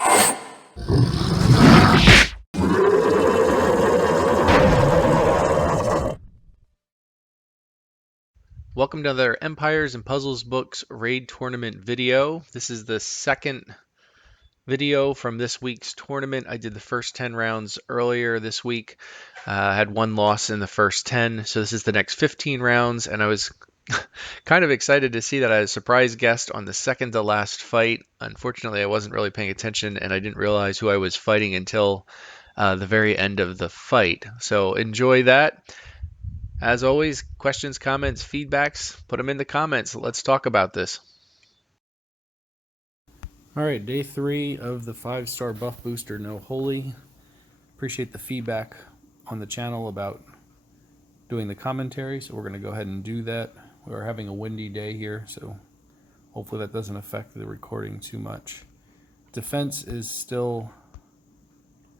Welcome to another Empires and Puzzles Books raid tournament video. This is the second video from this week's tournament. I did the first 10 rounds earlier this week. I had one loss in the first 10, so this is the next 15 rounds, and I was kind of excited to see that I had a surprise guest on the second to last fight. Unfortunately, I wasn't really paying attention, and I didn't realize who I was fighting until the very end of the fight. So enjoy that. As always, questions, comments, feedbacks, put them in the comments. Let's talk about this. All right, day 3 of the 5-star buff booster No Holy. Appreciate the feedback on the channel about doing the commentary, so we're going to go ahead and do that. We're having a windy day here, so hopefully that doesn't affect the recording too much. Defense is still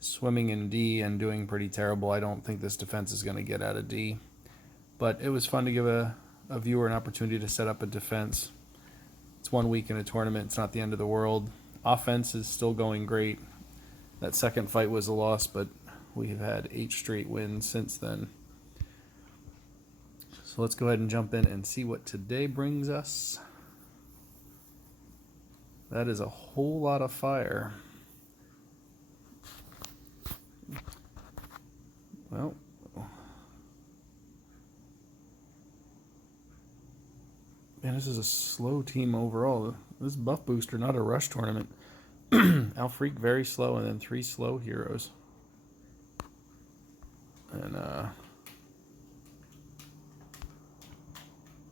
swimming in D and doing pretty terrible. I don't think this defense is going to get out of D. But it was fun to give a viewer an opportunity to set up a defense. It's 1 week in a tournament. It's not the end of the world. Offense is still going great. That second fight was a loss, but we've had 8 straight wins since then. So let's go ahead and jump in and see what today brings us. That is a whole lot of fire. Well, man, this is a slow team overall. This buff booster, not a rush tournament. Alfreak very slow, and then 3 slow heroes. And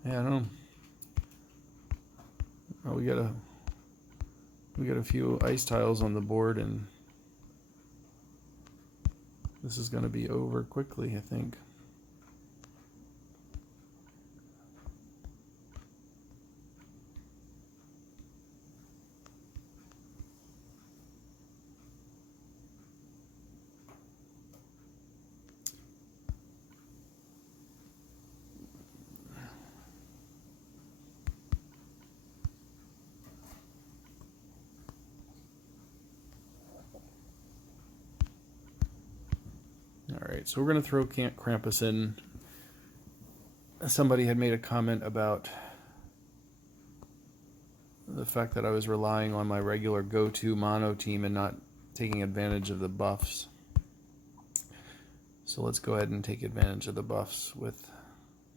yeah, I don't know. Oh, we got a few ice tiles on the board, and this is going to be over quickly, I think. Alright, so we're going to throw Krampus in. Somebody had made a comment about the fact that I was relying on my regular go-to mono team and not taking advantage of the buffs. So let's go ahead and take advantage of the buffs with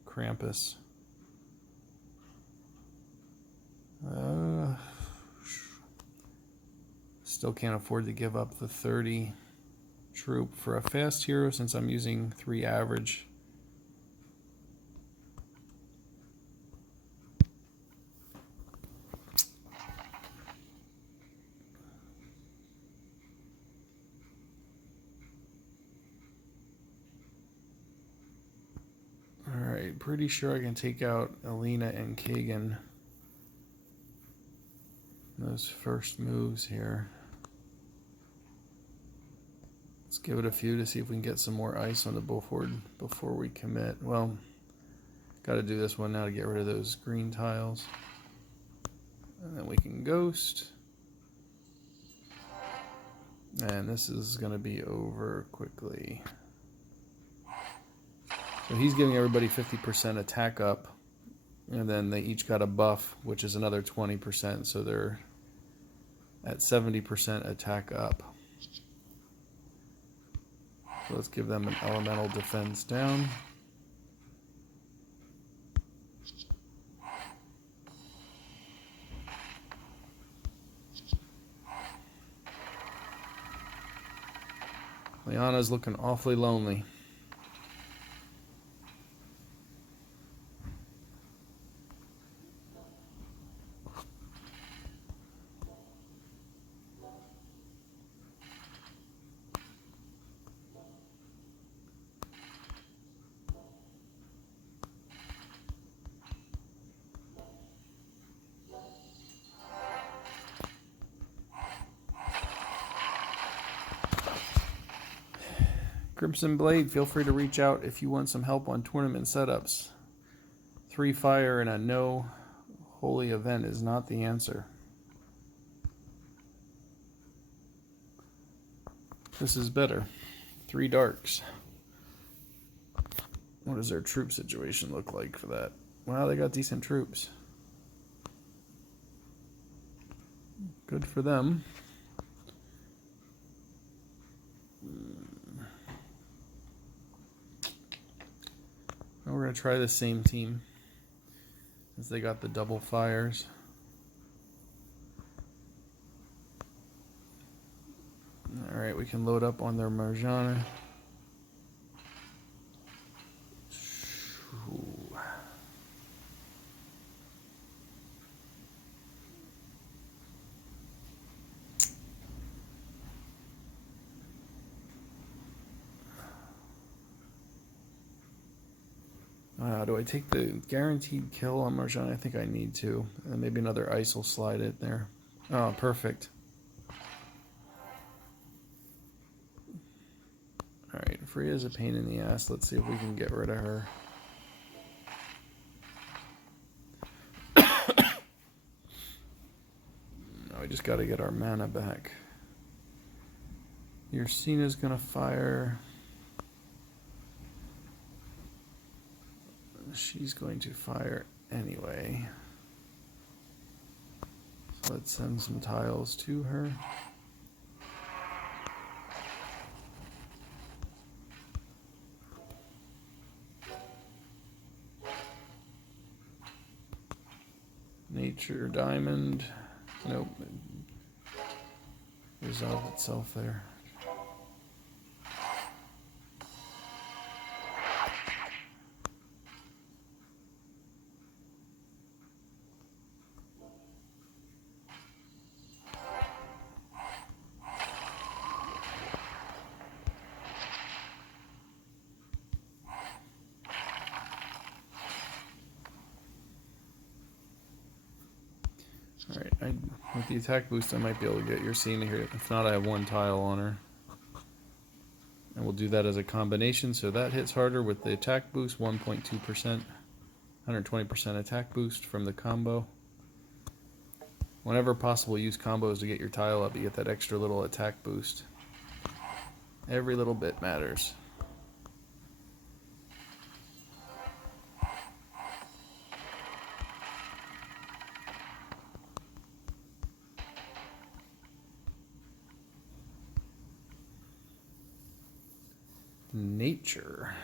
Krampus. Still can't afford to give up the 30 troop for a fast hero since I'm using 3 average. Alright, pretty sure I can take out Alina and Kagan. Those first moves here. Let's give it a few to see if we can get some more ice on the board before we commit. Well, got to do this one now to get rid of those green tiles. And then we can ghost. And this is going to be over quickly. So he's giving everybody 50% attack up. And then they each got a buff, which is another 20%. So they're at 70% attack up. So let's give them an elemental defense down. Liana's looking awfully lonely. Crimson Blade, feel free to reach out if you want some help on tournament setups. 3 fire and a no holy event is not the answer. This is better. 3 darks. What does their troop situation look like for that? Wow, they got decent troops. Good for them. Now we're going to try the same team, as they got the double fires. Alright, we can load up on their Marjana. Do I take the guaranteed kill on Marjana? I think I need to. And maybe another ice will slide it there. Oh, perfect. Alright, Freya's a pain in the ass. Let's see if we can get rid of her. No, we just gotta get our mana back. Ursina's gonna fire. She's going to fire anyway. So let's send some tiles to her. Nature diamond. Nope. Resolved itself there. Alright, with the attack boost I might be able to get Ursina here. If not, I have 1 tile on her. And we'll do that as a combination, so that hits harder with the attack boost, 1.2%. 120% attack boost from the combo. Whenever possible, use combos to get your tile up. You get that extra little attack boost. Every little bit matters. Nature.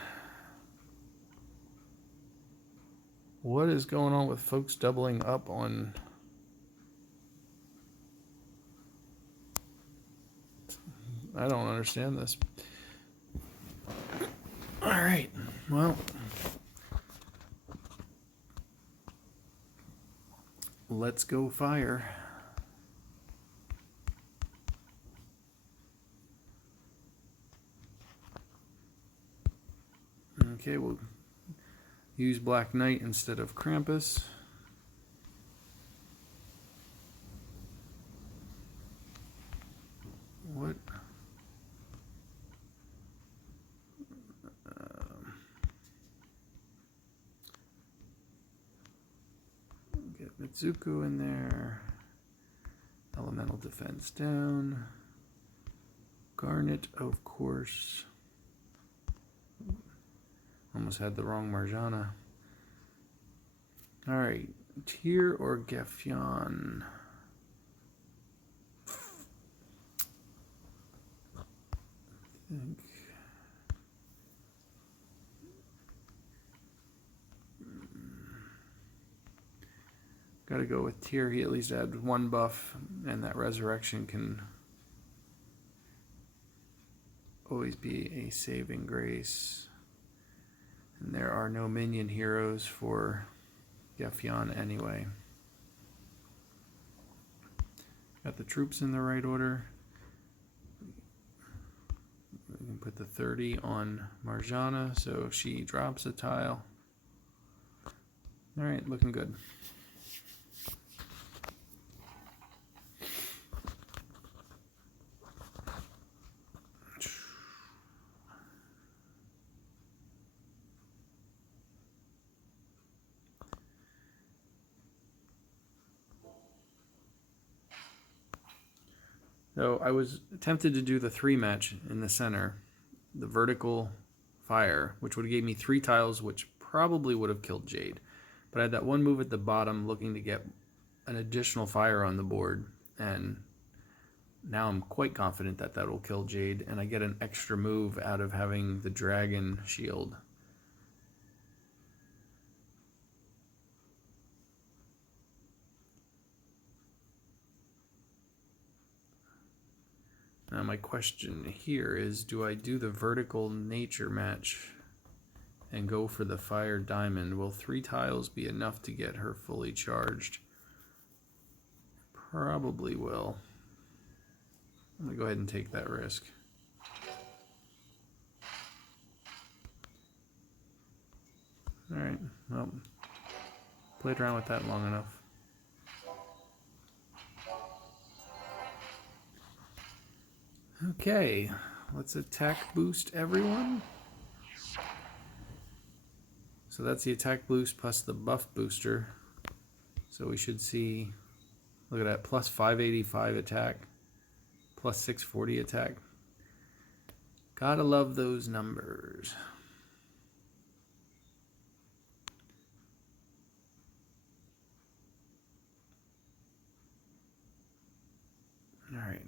What is going on with folks doubling up on... I don't understand this. Alright, well... let's go fire. Okay, we'll use Black Knight instead of Krampus. What? Get Mitsuko in there. Elemental defense down. Garnet, of course. Almost had the wrong Marjana. Alright, Tyr or Gefyan? I think. Gotta go with Tyr. He at least had 1 buff, and that resurrection can always be a saving grace. And there are no minion heroes for Gefyan anyway. Got the troops in the right order. We can put the 30 on Marjana, so if she drops a tile. Alright, looking good. So I was tempted to do the 3 match in the center, the vertical fire, which would have gave me 3 tiles, which probably would have killed Jade. But I had that one move at the bottom looking to get an additional fire on the board, and now I'm quite confident that that will kill Jade, and I get an extra move out of having the dragon shield. Now my question here is, do I do the vertical nature match and go for the fire diamond? Will 3 tiles be enough to get her fully charged? Probably will. I'm going to go ahead and take that risk. Alright, well, played around with that long enough. Okay, let's attack boost everyone. So that's the attack boost plus the buff booster. So we should see, look at that, plus 585 attack, plus 640 attack. Gotta love those numbers. Alright,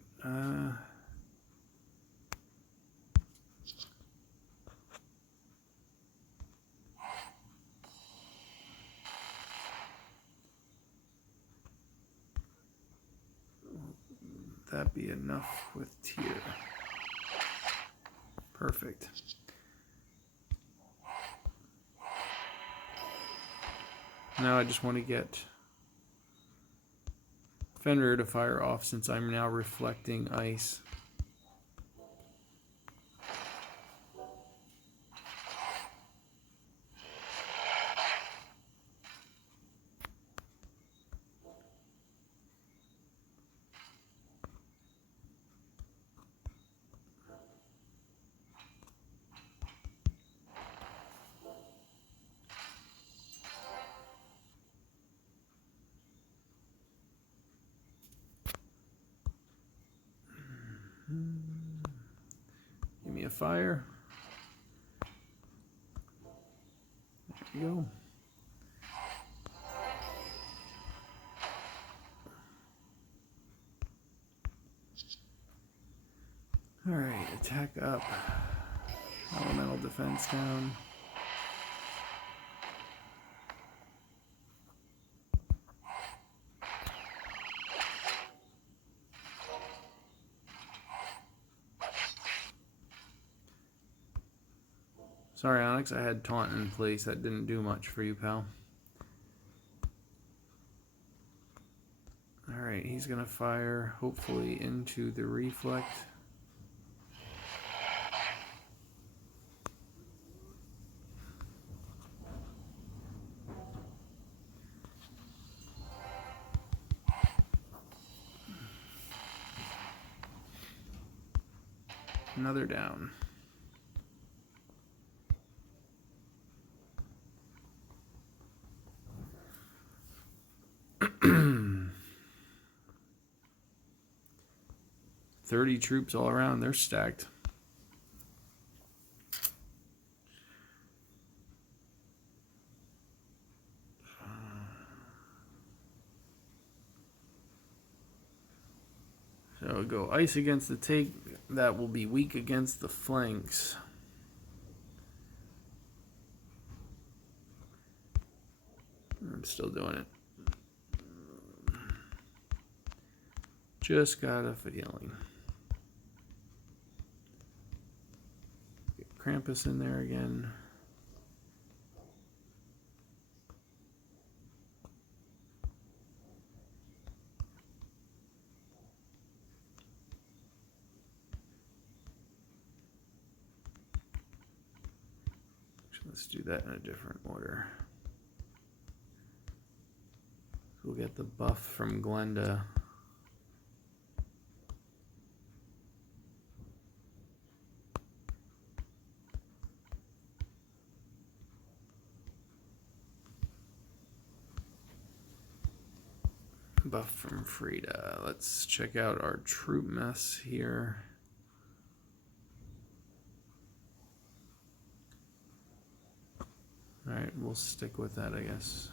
that be enough with tier. Perfect. Now I just want to get Fenrir to fire off since I'm now reflecting ice. Give me a fire. There you go. Alright, attack up. Elemental defense down. Sorry, Onyx, I had taunt in place. That didn't do much for you, pal. Alright, he's gonna fire, hopefully, into the reflect. Another down. $30 troops all around. They're stacked. So go ice against the take. That will be weak against the flanks. I'm still doing it. Just got a feeling. Get Krampus in there again. Let's do that in a different order. We'll get the buff from Glenda. buff from Frida. Let's check out our troop mess here. Alright, we'll stick with that, I guess.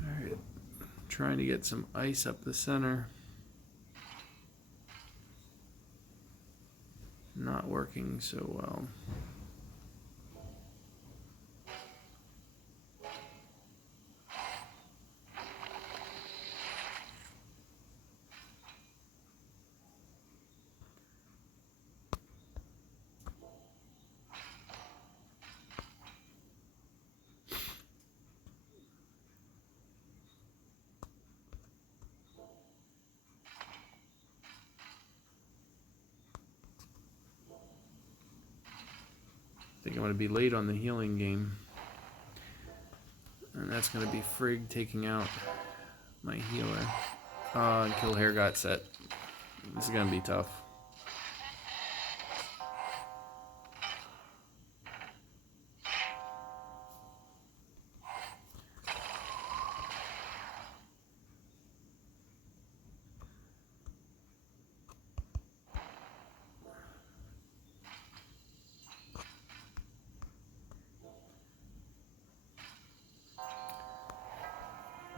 Alright, trying to get some ice up the center. Not working so well. I think I'm going to be late on the healing game. And that's going to be Frigg taking out my healer. And Kill Hair got set. This is going to be tough.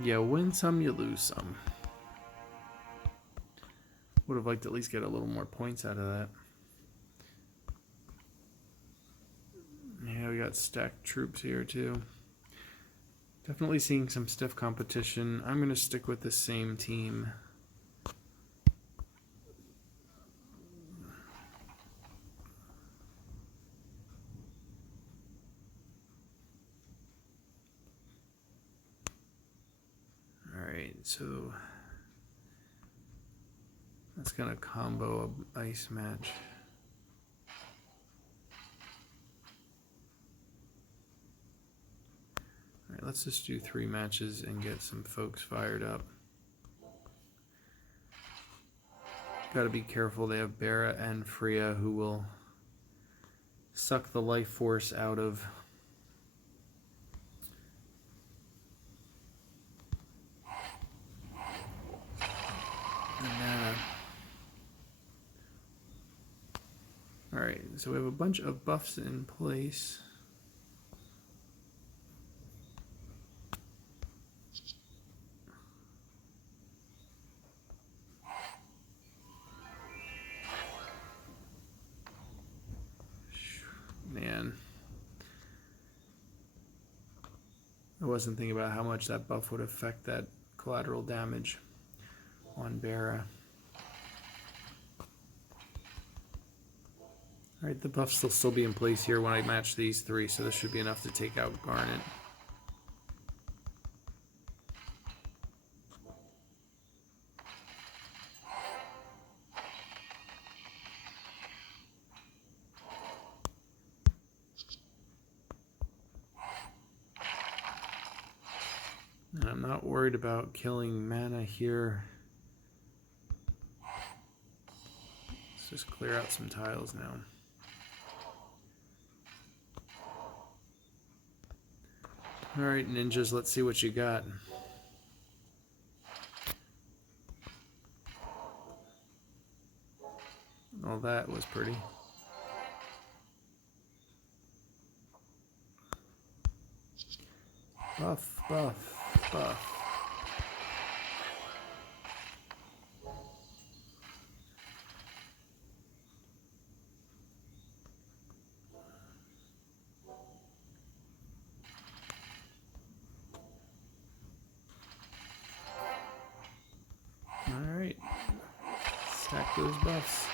You win some, you lose some. Would have liked to at least get a little more points out of that. Yeah, we got stacked troops here too. Definitely seeing some stiff competition. I'm going to stick with the same team. Alright, so that's going to combo a ice match. Alright, let's just do 3 matches and get some folks fired up. Gotta be careful, they have Bera and Freya who will suck the life force out of Nana. Alright, so we have a bunch of buffs in place. Man. I wasn't thinking about how much that buff would affect that collateral damage on Bera. Alright, the buffs will still be in place here when I match these 3, so this should be enough to take out Garnet. And I'm not worried about killing mana here. Let's just clear out some tiles now. Alright, ninjas, let's see what you got. Oh, that was pretty. Buff, buff, buff. Alright. Stack those buffs.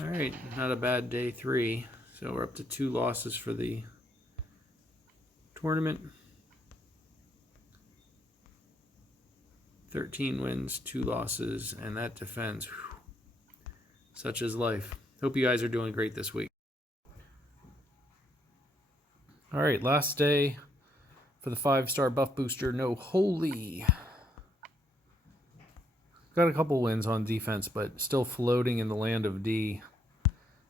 Alright, not a bad day 3. So we're up to 2 losses for the tournament. 13 wins, 2 losses, and that defense. Whew, such is life. Hope you guys are doing great this week. All All right, last day for the 5-star buff booster. No holy. Got a couple wins on defense, but still floating in the land of D.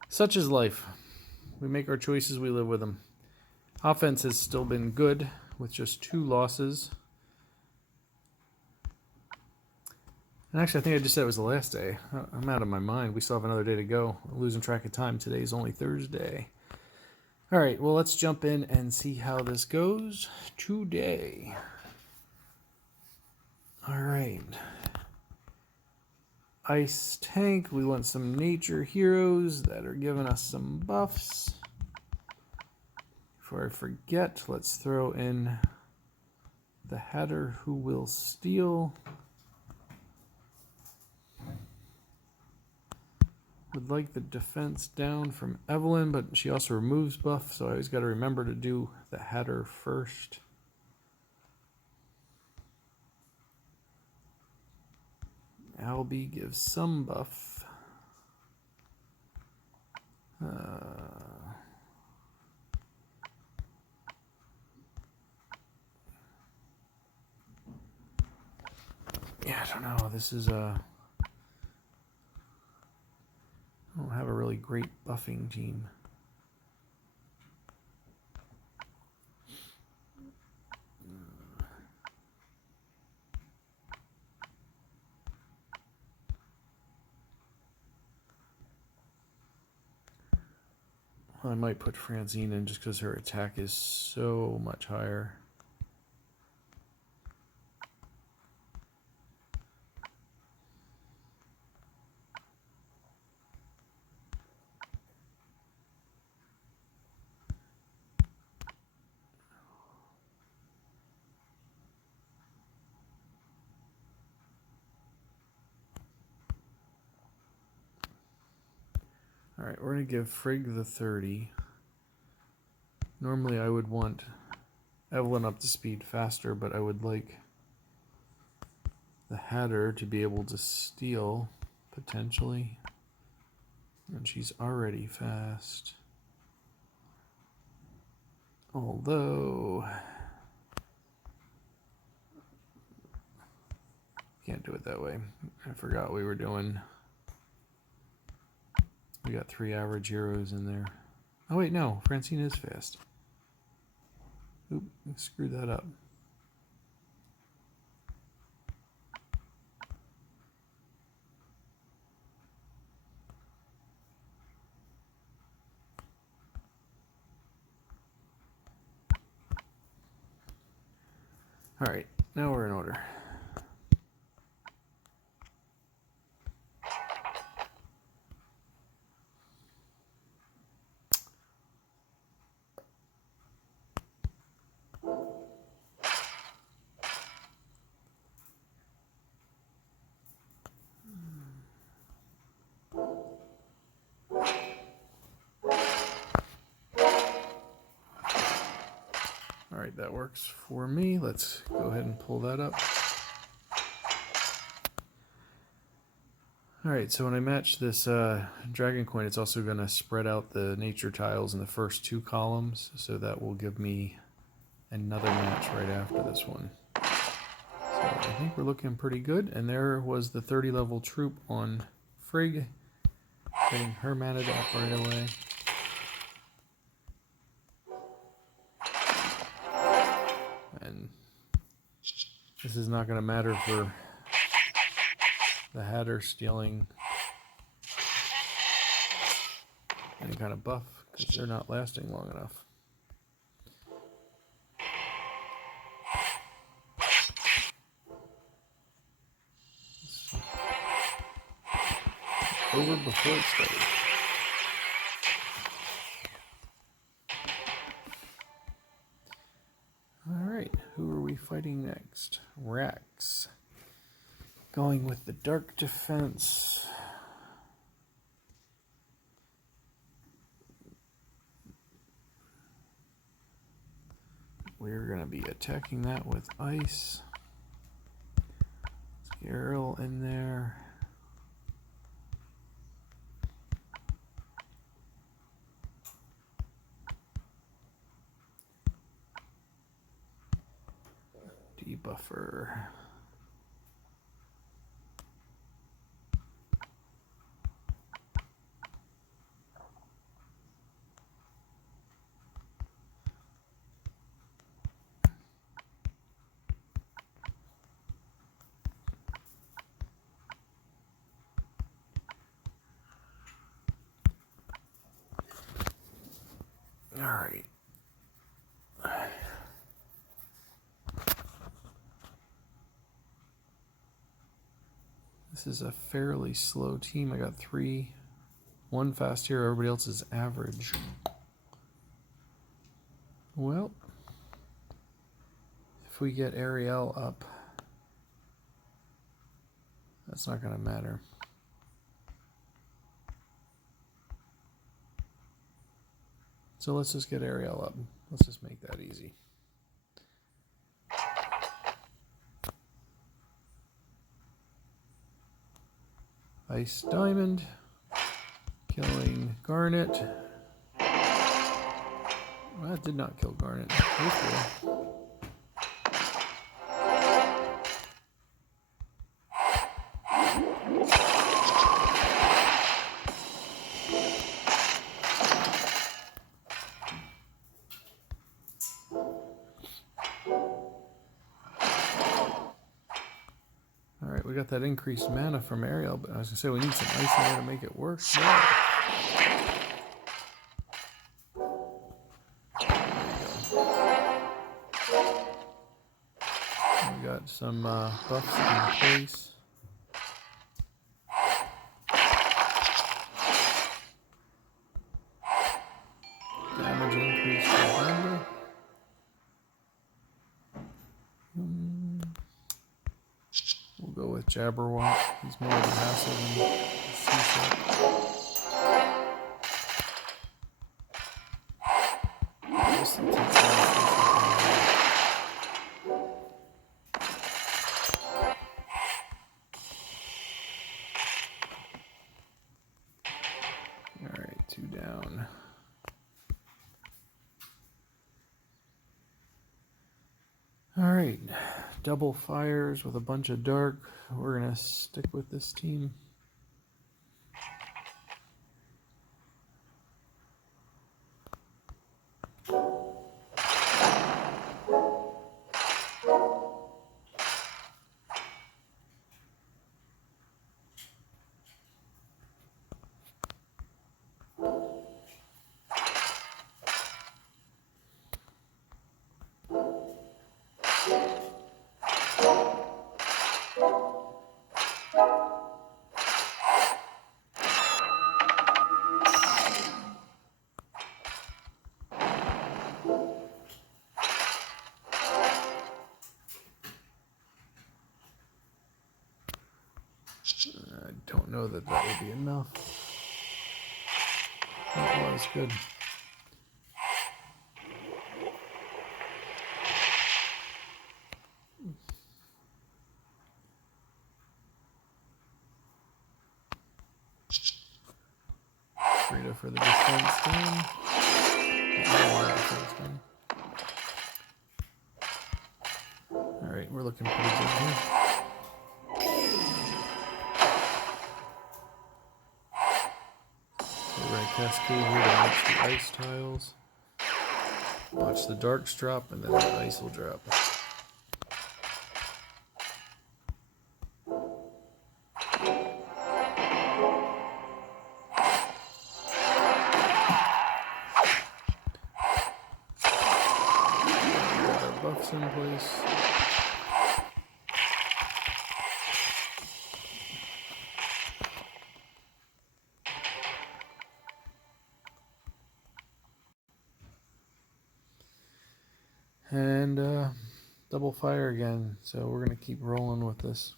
Such is life. We make our choices, we live with them. Offense has still been good with just 2 losses. And actually, I think I just said it was the last day. I'm out of my mind. We still have another day to go. I'm losing track of time. Today's only Thursday. All right, well, let's jump in and see how this goes today. All right. Ice tank. We want some nature heroes that are giving us some buffs. Before I forget, let's throw in the Hatter who will steal. Would like the defense down from Evelyn, but she also removes buff, so I always got to remember to do the Hatter first. Albie gives some buff. Yeah, I don't know. This is a... I don't have a really great buffing team. I might put Francine in just because her attack is so much higher. All right, we're going to give Frigg the 30. Normally I would want Evelyn up to speed faster, but I would like the Hatter to be able to steal, potentially. And she's already fast. Although... can't do it that way. I forgot we were doing... we got 3 average heroes in there. Oh wait, no. Francine is fast. Oop, I screwed that up. All right, now we're in order. All right, that works for me. Let's go ahead and pull that up. All right, so when I match this dragon coin, it's also going to spread out the nature tiles in the first 2 columns, so that will give me another match right after this one. So I think we're looking pretty good, and there was the 30 level troop on Frigg, getting her mana up right away. And this is not going to matter for the Hatter stealing any kind of buff, because they're not lasting long enough. Over before it started. Alright, who are we fighting next? Rax. Going with the dark defense. We're going to be attacking that with ice. Let's get Errol in there. buffer. All right. This is a fairly slow team. I got 3, 1 fast here. Everybody else is average. Well, if we get Ariel up, that's not going to matter. So let's just get Ariel up. Let's just make that easy. Ice Diamond, killing Garnet. Well, that did not kill Garnet. Hopefully. Alright, we got that increased mana from Ariel, but I was going to say we need some ice in there to make it work. Yeah. We got some buffs in place. Damage increase for Thunder. We'll go with Jabberwock. He's more of a hassle than Seaside. Alright, 2 down. Alright, double fires with a bunch of dark. We're going to stick with this team. I don't know that that would be enough. That was good. Frida for the defense down. Alright, we're looking pretty good here. We're going to cascade here to match the ice tiles. Watch the darks drop and then the ice will drop. Got our buffs in place. And double fire again, so we're going to keep rolling with this.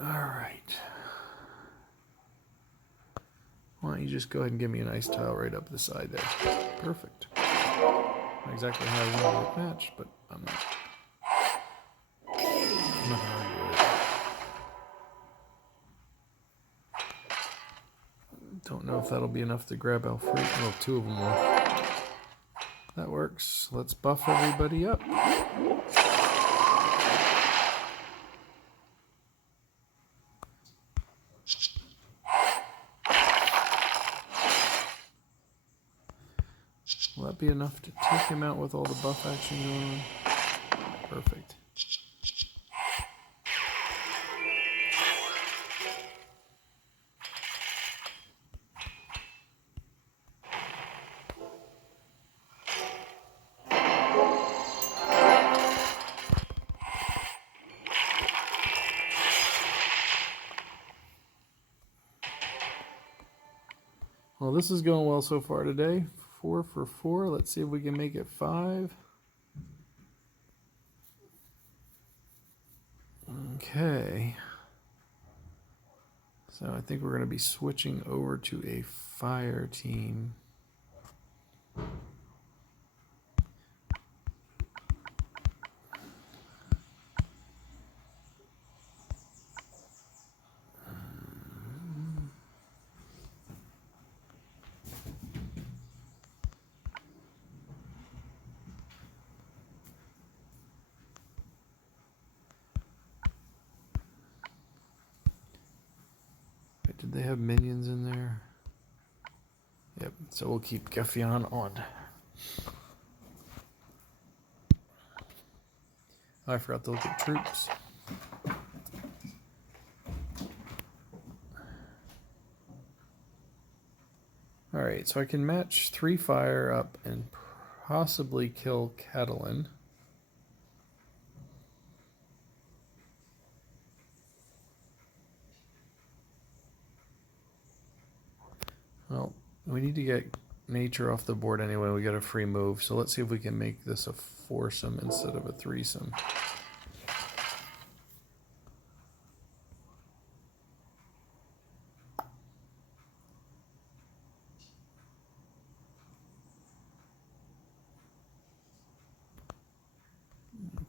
Alright. Why don't you just go ahead and give me an ice tile right up the side there. Perfect. Not exactly how I wanted it matched, but I'm not gonna argue with it. Don't know if that'll be enough to grab Alfred. Well, two of them will. That works. Let's buff everybody up. Will that be enough to take him out with all the buff action going on? Perfect. Well, this is going well so far today. 4 for 4. Let's see if we can make it 5. Okay. So I think we're going to be switching over to a fire team. Did they have minions in there? Yep, so we'll keep Geffion on. I forgot to look at troops. Alright, so I can match 3 fire up and possibly kill Catalan. Well, we need to get nature off the board anyway. We got a free move, so let's see if we can make this a foursome instead of a threesome.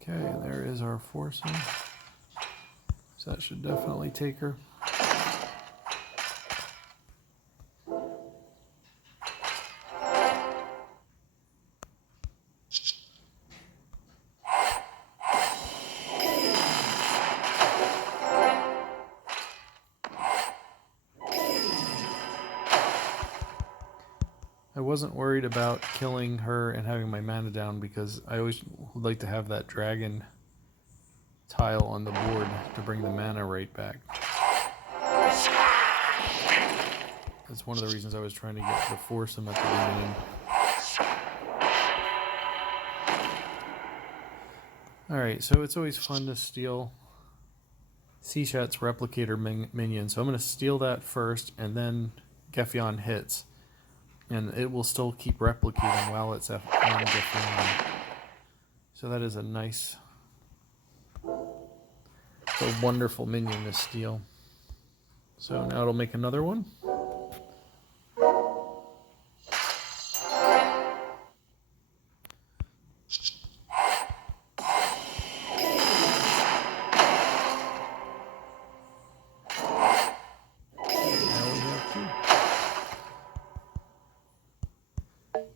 Okay, there is our foursome. So that should definitely take her. I wasn't worried about killing her and having my mana down because I always would like to have that dragon tile on the board to bring the mana right back. That's one of the reasons I was trying to get the foursome at the beginning. Alright, so it's always fun to steal Seashat's replicator minion. So I'm going to steal that first and then Geffion hits. And it will still keep replicating while it's on Geffion. So that is a nice, a wonderful minion to steal. So now it'll make another one.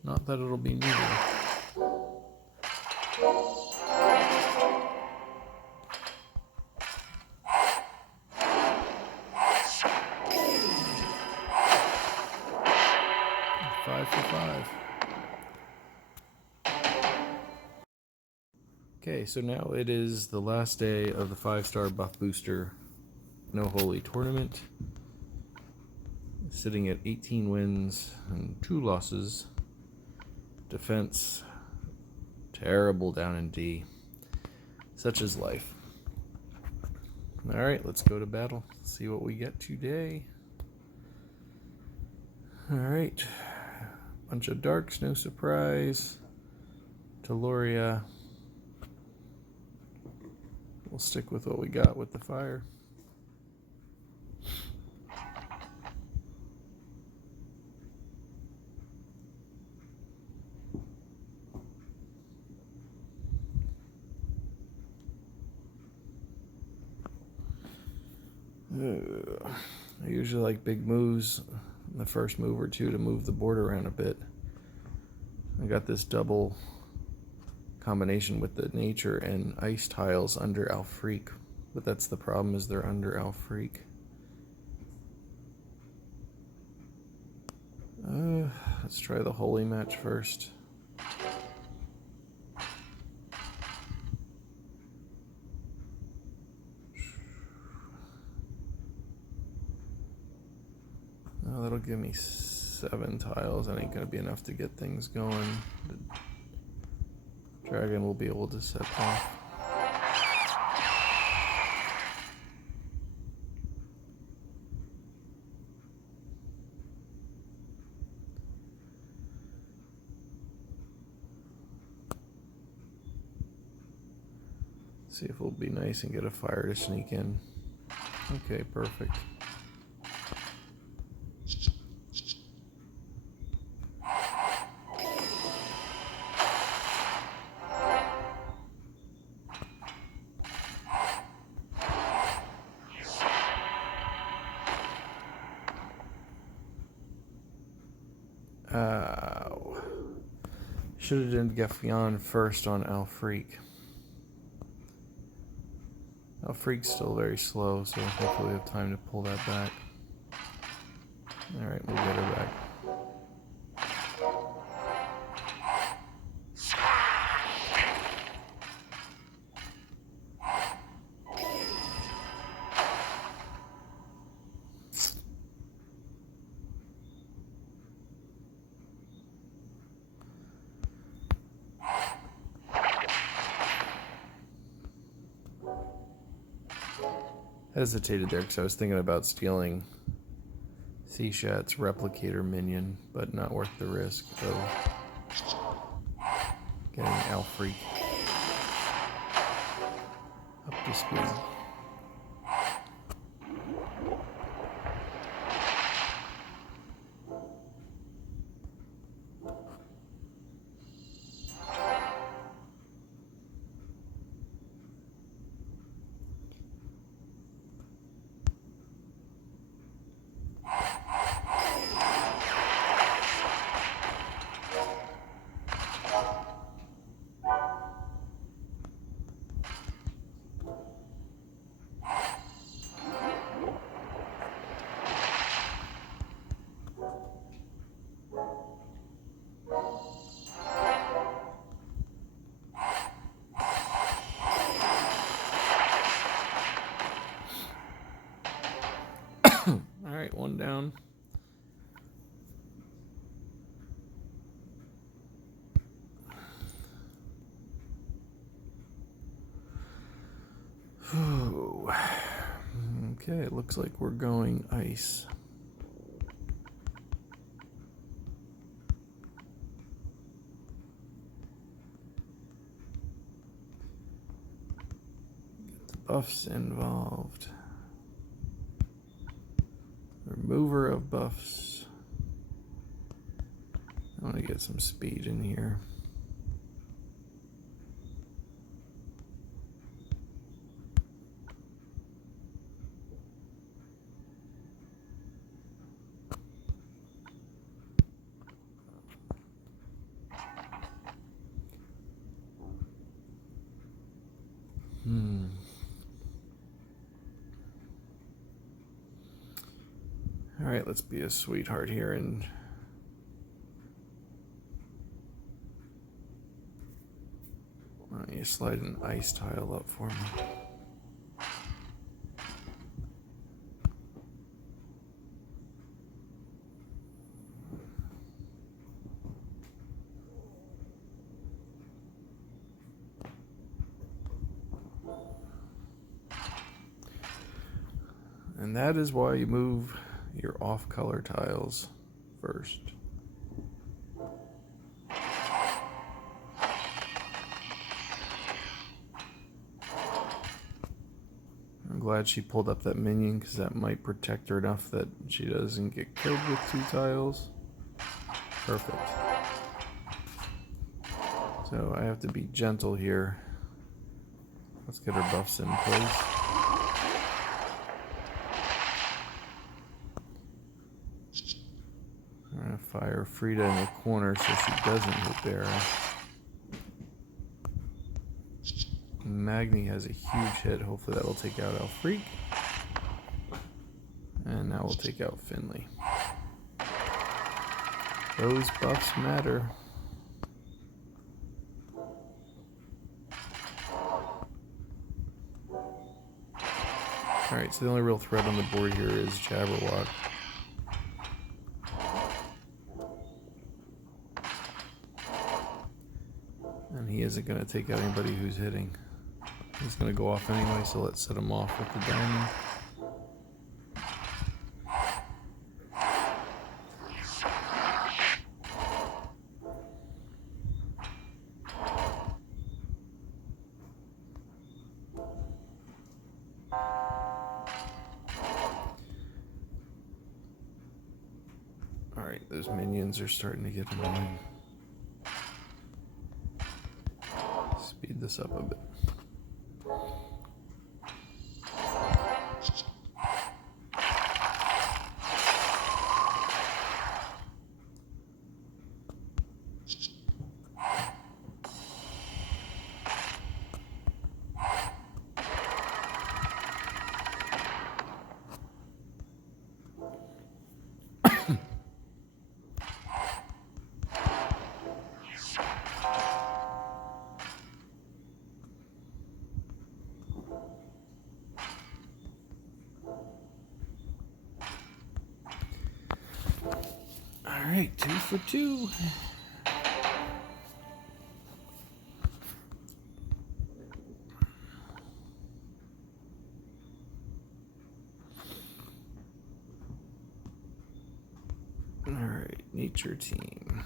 Not that it'll be needed. Five for 5. Okay, so now it is the last day of the 5-star buff booster No Holy tournament. Sitting at 18 wins and 2 losses. Defense, terrible down in D. Such is life. Alright, let's go to battle. See what we get today. Alright. Bunch of darks, no surprise. Teloria. We'll stick with what we got with the fire. I usually like big moves, the first move or two, to move the board around a bit. I got this double combination with the nature and ice tiles under Alfreak, but that's the problem, is they're under Alfreak. Let's try the holy match first. Oh, that'll give me 7 tiles. That ain't gonna be enough to get things going. The dragon will be able to set off. See if we'll be nice and get a fire to sneak in. Okay, perfect. Ow. Should have done Geffion first on Alfreak. Alfreak's still very slow, so hopefully we have time to pull that back. Alright, we'll get her back. Hesitated there because I was thinking about stealing Seashat's replicator minion, but not worth the risk of getting Alfreak up to speed. Alright, one down. Okay, it looks like we're going ice. Get the buffs involved. Remover of buffs. I want to get some speed in here. Alright, let's be a sweetheart here and why don't you slide an ice tile up for me? And that is why you move your off-color tiles first. I'm glad she pulled up that minion because that might protect her enough that she doesn't get killed with 2 tiles. Perfect. So I have to be gentle here. Let's get her buffs in place. fire Frida in the corner so she doesn't hit Barra. Magni has a huge hit. Hopefully that'll take out Alfreak. And now we'll take out Finley. Those buffs matter. Alright, so the only real threat on the board here is Jabberwock. And he isn't going to take out anybody who's hitting. He's going to go off anyway, so let's set him off with the diamond. Alright, those minions are starting to get annoying. Speed this up a bit. Alright, 2 for 2. Alright, nature team.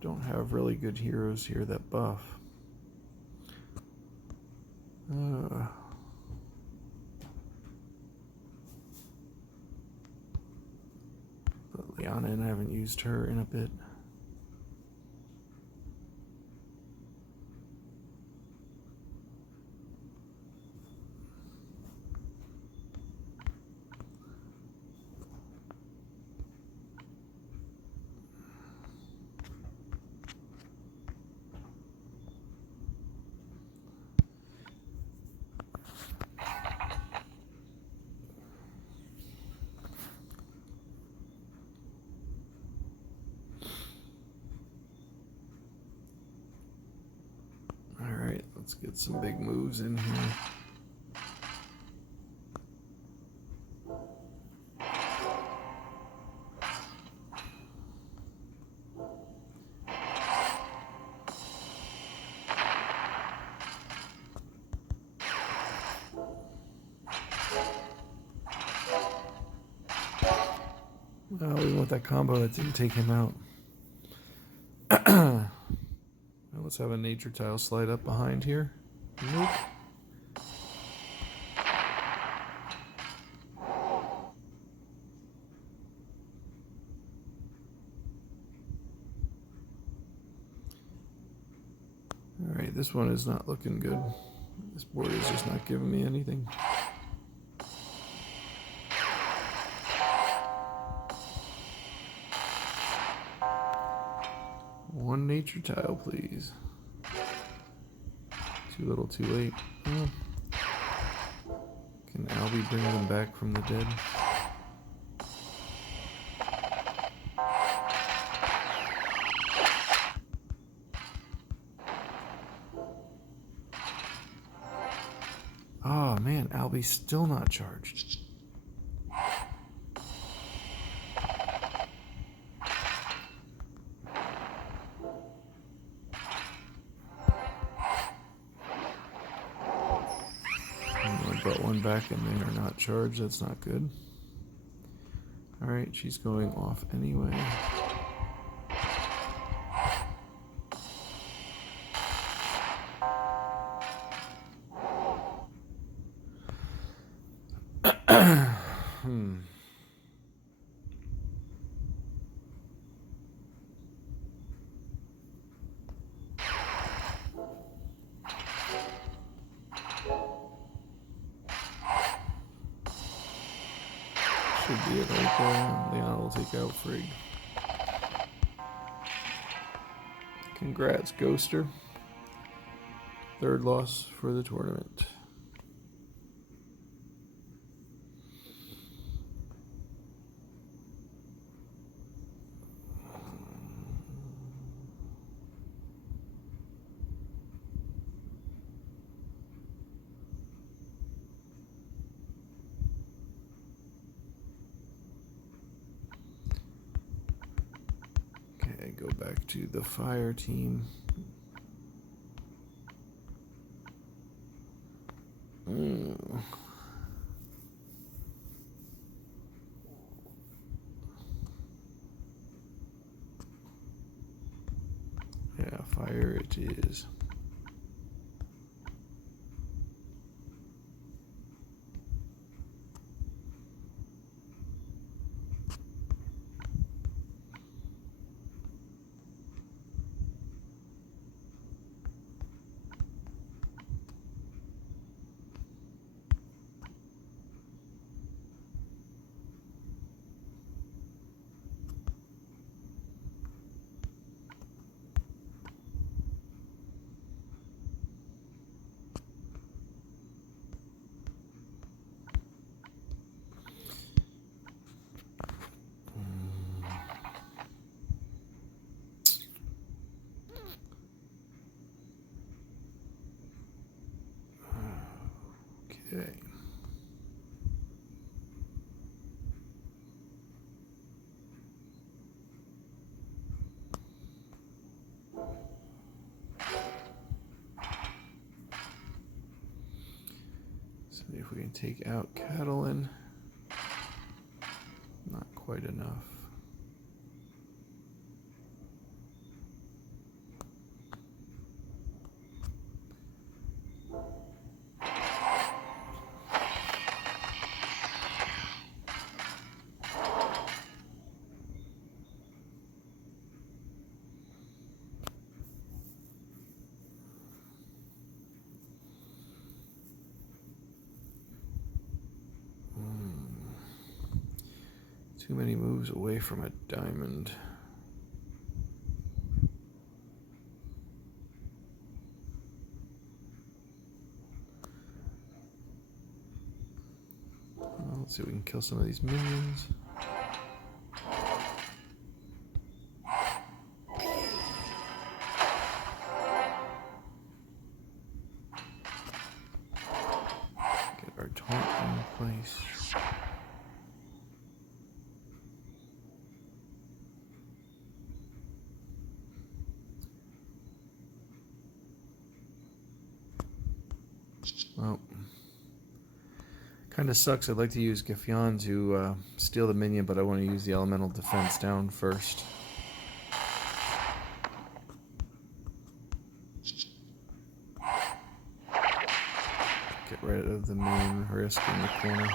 Don't have really good heroes here that buff. Put Liana in, I haven't used her in a bit. Let's get some big moves in here. Well, even with that combo, that didn't take him out. Let's have a nature tile slide up behind here. Nope. Alright, this one is not looking good. This board is just not giving me anything. One nature tile, please. Too little, too late. Oh. Can Albie bring them back from the dead? Oh man, Albie's still not charged. I brought one back and they are not charged. That's not good. Alright, she's going off anyway. should be it right there. Leon will take out Frigg. Congrats, Ghoster. Third loss for the tournament. Okay, go back to the fire team. Yeah, fire it is. Okay. See if we can take out Catalan. Not quite enough. Too many moves away from a diamond. Well, let's see if we can kill some of these minions. Get our taunt in place. Well, kind of sucks. I'd like to use Gefyan to steal the minion, but I want to use the elemental defense down first. Get rid of the main risk in the corner.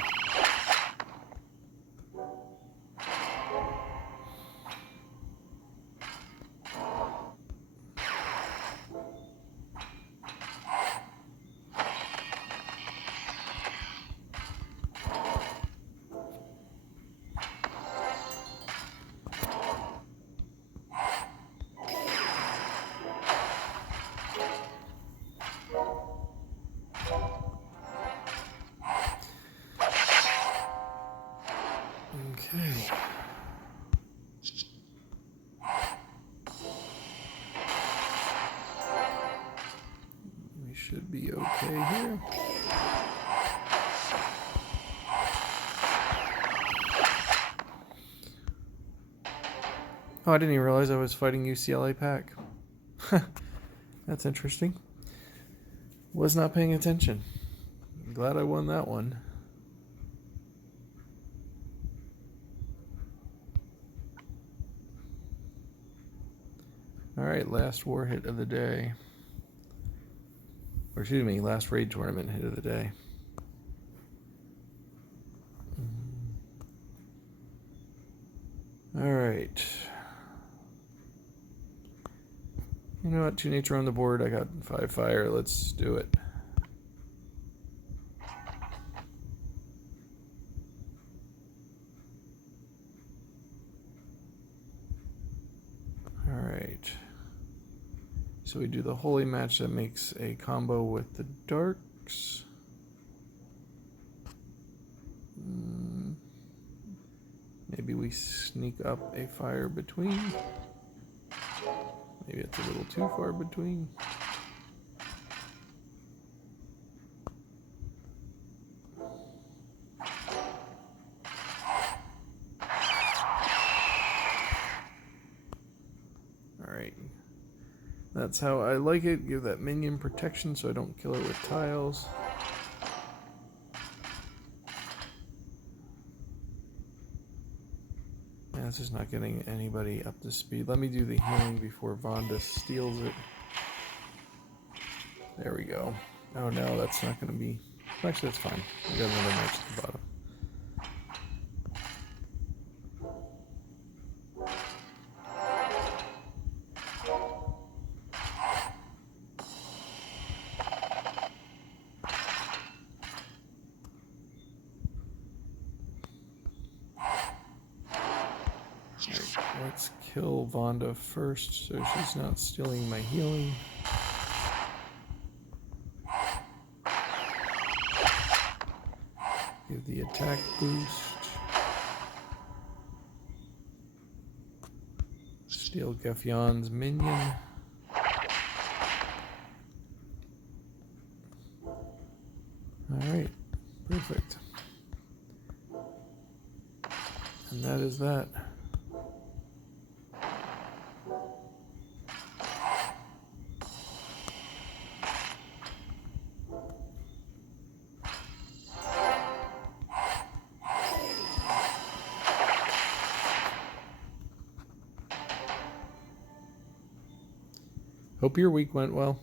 Okay. We should be okay here. Oh, I didn't even realize I was fighting UCLA pack. That's interesting. Was not paying attention. I'm glad I won that one. Alright, last war hit of the day. Or excuse me, last raid tournament hit of the day. Alright. You know what? 2 nature on the board. I got 5 fire. Let's do it. So we do the holy match that makes a combo with the darks. Maybe we sneak up a fire between. Maybe it's a little too far between. Alright. That's how I like it. Give that minion protection so I don't kill her with tiles. Yeah, it's just not getting anybody up to speed. Let me do the healing before Vonda steals it. There we go. Oh no, that's not going to be... Actually, that's fine. We got another match at the bottom. Let's kill Vonda first so she's not stealing my healing. Give the attack boost. Steal Gefyon's minion. Alright, perfect. And that is that. Hope your week went well.